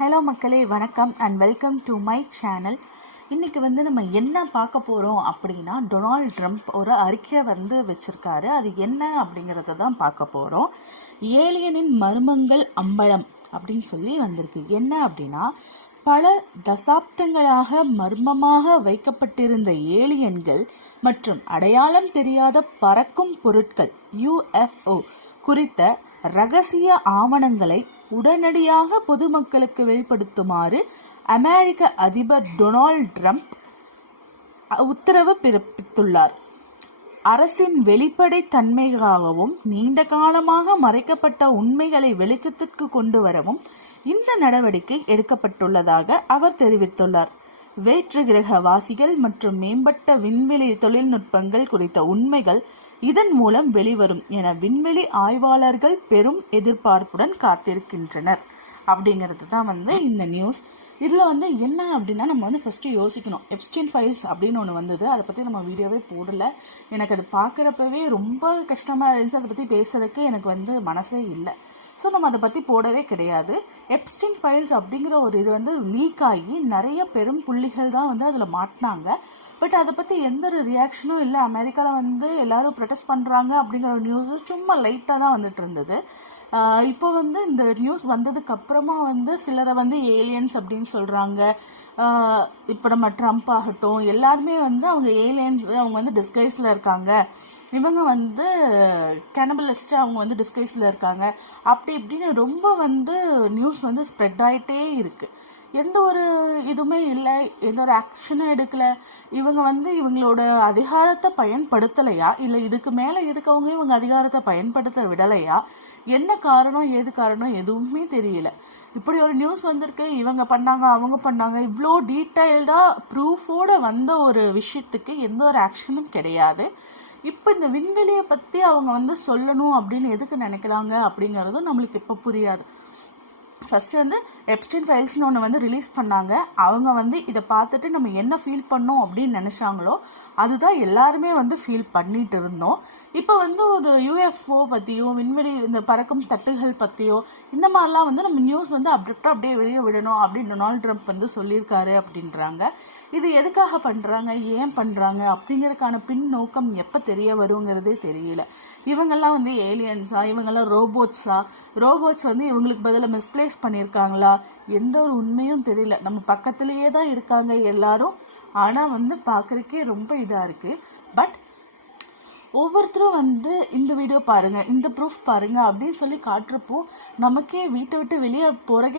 Hello மக்களே, வணக்கம் and welcome to my channel. இன்றைக்கி நம்ம என்ன பார்க்க போகிறோம் அப்படின்னா, டொனால்ட் ட்ரம்ப் ஒரு அறிக்கையை வச்சுருக்காரு. அது என்ன அப்படிங்கிறத தான் பார்க்க போகிறோம். ஏலியனின் மர்மங்கள் அம்பலம் அப்படின்னு சொல்லி வந்திருக்கு. என்ன அப்படின்னா, பல தசாப்தங்களாக மர்மமாக வைக்கப்பட்டிருந்த ஏலியன்கள் மற்றும் அடையாளம் தெரியாத பறக்கும் பொருட்கள் UFO குறித்த இரகசிய ஆவணங்களை உடனடியாக பொதுமக்களுக்கு வெளிப்படுத்துமாறு அமெரிக்க அதிபர் டொனால்ட் ட்ரம்ப் உத்தரவு பிறப்பித்துள்ளார். அரசின் வெளிப்படை தன்மைக்காகவும் நீண்ட காலமாக மறைக்கப்பட்ட உண்மைகளை வெளிச்சத்திற்கு கொண்டு வரவும் இந்த நடவடிக்கை எடுக்கப்பட்டுள்ளதாக அவர் தெரிவித்துள்ளார். வேற்று கிரக வாசிகள் மற்றும் மேம்பட்ட விண்வெளி தொழில்நுட்பங்கள் குறித்த உண்மைகள் இதன் மூலம் வெளிவரும் என விண்வெளி ஆய்வாளர்கள் பெரும் எதிர்பார்ப்புடன் காத்திருக்கின்றனர் அப்படிங்கிறது தான் இந்த நியூஸ். இதில் என்ன அப்படின்னா, நம்ம ஃபஸ்ட்டு யோசிக்கணும். எப்ஸ்டீன் ஃபைல்ஸ் அப்படின்னு ஒன்று வந்தது. அதை பற்றி நம்ம வீடியோவே போடலை. எனக்கு அது பார்க்குறப்பவே ரொம்ப கஷ்டமாக இருந்துச்சு. அதை பற்றி பேசுகிறதுக்கு எனக்கு மனசே இல்லை. ஸோ நம்ம அதை பற்றி போடவே கிடையாது. எப்ஸ்டீன் ஃபைல்ஸ் அப்படிங்கிற ஒரு இது லீக் ஆகி நிறைய பெரும் புள்ளிகள் தான் அதில் மாட்டினாங்க. பட் அதை பற்றி எந்த ஒரு ரியாக்ஷனும் இல்லை. அமெரிக்காவில் எல்லாரும் ப்ரொடெஸ்ட் பண்ணுறாங்க அப்படிங்கிற ஒரு நியூஸு சும்மா லைட்டாக தான் வந்துட்டு இருந்தது. இப்போ இந்த நியூஸ் வந்ததுக்கு அப்புறமா சிலரை ஏலியன்ஸ் அப்படின்னு சொல்கிறாங்க. இப்போ நம்ம ட்ரம்ப் ஆகட்டும், எல்லாருமே அவங்க ஏலியன்ஸ், அவங்க டிஸ்கைஸில் இருக்காங்க, இவங்க கேனபலிஸ்ட், அவங்க டிஸ்கைஸில் இருக்காங்க, அப்படி இப்படின்னு ரொம்ப நியூஸ் ஸ்ப்ரெட் ஆகிட்டே இருக்குது. எந்த ஒரு இதுவுமே இல்லை, எந்த ஒரு ஆக்ஷனும் எடுக்கலை. இவங்க இவங்களோட அதிகாரத்தை பயன்படுத்தலையா, இல்லை இதுக்கு மேலே இருக்கவங்க இவங்க அதிகாரத்தை பயன்படுத்த விடலையா, என்ன காரணம் ஏது காரணம் எதுவுமே தெரியல. இப்படி ஒரு நியூஸ் வந்திருக்கு, இவங்க பண்ணாங்க அவங்க பண்ணாங்க, இவ்வளோ டீட்டெயில்டாக ப்ரூஃபோடு வந்த ஒரு விஷயத்துக்கு எந்த ஒரு ஆக்ஷனும் கிடையாது. இப்போ இந்த விண்வெளியை பற்றி அவங்க சொல்லணும் அப்படின்னு எதுக்கு நினைக்கிறாங்க அப்படிங்கிறதும் நம்மளுக்கு இப்போ புரியாது. ஃபஸ்ட்டு எப்ஸ்டீன் ஃபைல்ஸ்னு ஒன்று ரிலீஸ் பண்ணாங்க. அவங்க இதை பார்த்துட்டு நம்ம என்ன ஃபீல் பண்ணோம் அப்படின்னு நினச்சாங்களோ அதுதான் எல்லாருமே ஃபீல் பண்ணிட்டு இருந்தோம். இப்போ ஒரு UFO பற்றியோ, விண்வெளி இந்த பறக்கும் தட்டுகள் பற்றியோ, இந்த மாதிரிலாம் நம்ம நியூஸ் அப்டேட்டாக அப்படியே வெளியே விடணும் அப்படின்னு டொனால்ட் ட்ரம்ப் சொல்லியிருக்காரு அப்படின்றாங்க. இது எதுக்காக பண்ணுறாங்க, ஏன் பண்ணுறாங்க அப்படிங்கிறதுக்கான பின் நோக்கம் எப்போ தெரிய வருங்கிறதே தெரியல. இவங்கெல்லாம் ஏலியன்ஸா, இவங்கெல்லாம் ரோபோட்ஸ் இவங்களுக்கு பதிலாக மிஸ்பிளேஸ் பண்ணியிருக்காங்களா, எந்த ஒரு உண்மையும் தெரியல. நம்ம பக்கத்துலேயே தான் இருக்காங்க எல்லாரும், ஆனால் பார்க்குறக்கே ரொம்ப இதாக இருக்குது. பட் ஒவ்வொருத்தரும் இந்த வீடியோ பாருங்கள், இந்த ப்ரூஃப் பாருங்கள் அப்படின்னு சொல்லி காட்டுறப்போ நமக்கே வீட்டை விட்டு வெளியே போகிறக்கே